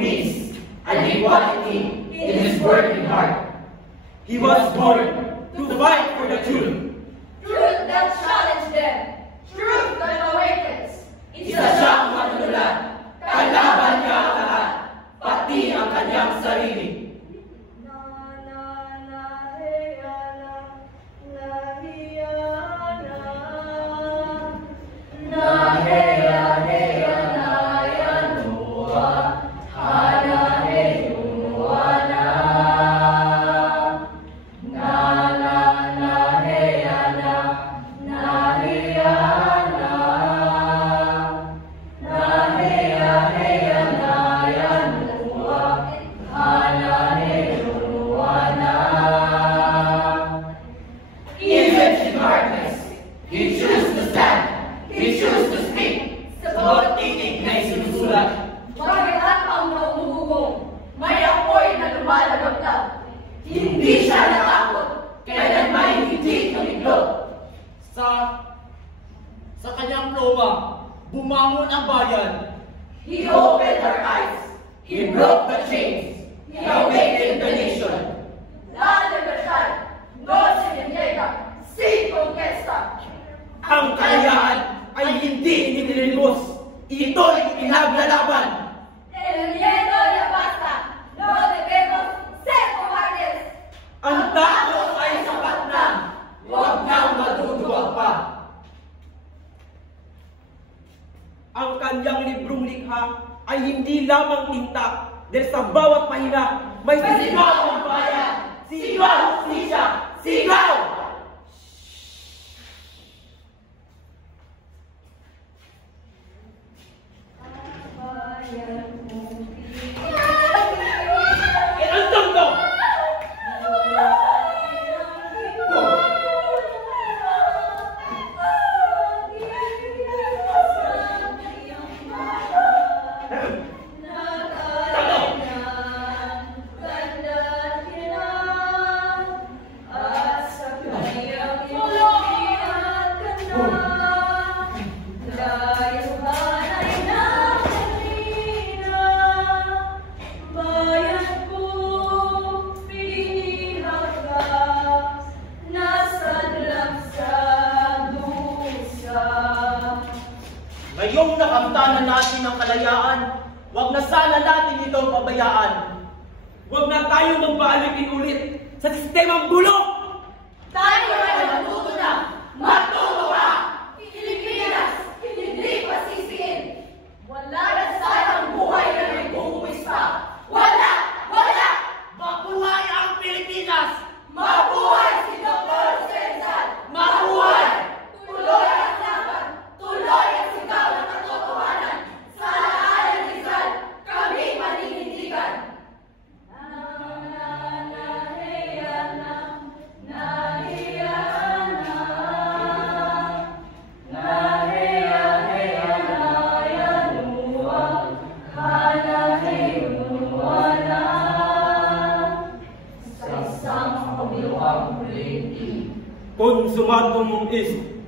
peace and equality in his working heart. He was born to fight for the truth. Truth that challenges them. Truth that awakens. Isa siyang manunulat. Kalaban niya ang lahat, pati ang kanyang sarili. Hindi siya natakot, kailanman hindi tumiklop. Sa kanyang ploma, bumangon ang bayan. He opened our eyes. He broke the chains. He awakened the nation. La libertad no se niega sin conquista. Ang kalayaan ay hindi inilimos. Ito'y pinaglalaban. El miedo ya basta. No debemos ser cobardes. Ang takot ay sapat na. Huwag nang matutuwag pa. Ang kanyang librong likha ay hindi lamang tinta, dahil sa bawat pahina may Sigaw ang bayan! Sigaw hustisya! Sigaw! Ngayong nakamtanan natin ng kalayaan, huwag na sana natin itong pabayaan. Huwag na tayo magbalikin ulit sa sistemang bulok! Tayo ay matuto na. Matuto ka! Pilipinas, hindi pasisiin. Wala na sayang buhay na may buhuwis pa. Wala! Wala! Mabuhay ang Pilipinas! Mabuhay si Dr. Cesar! Mabuhay! Tuloy ang laban! Tuloy ang sigaw ng katotohanan! Sa alaala ni Rizal, kami maninindigan! Consumatum est.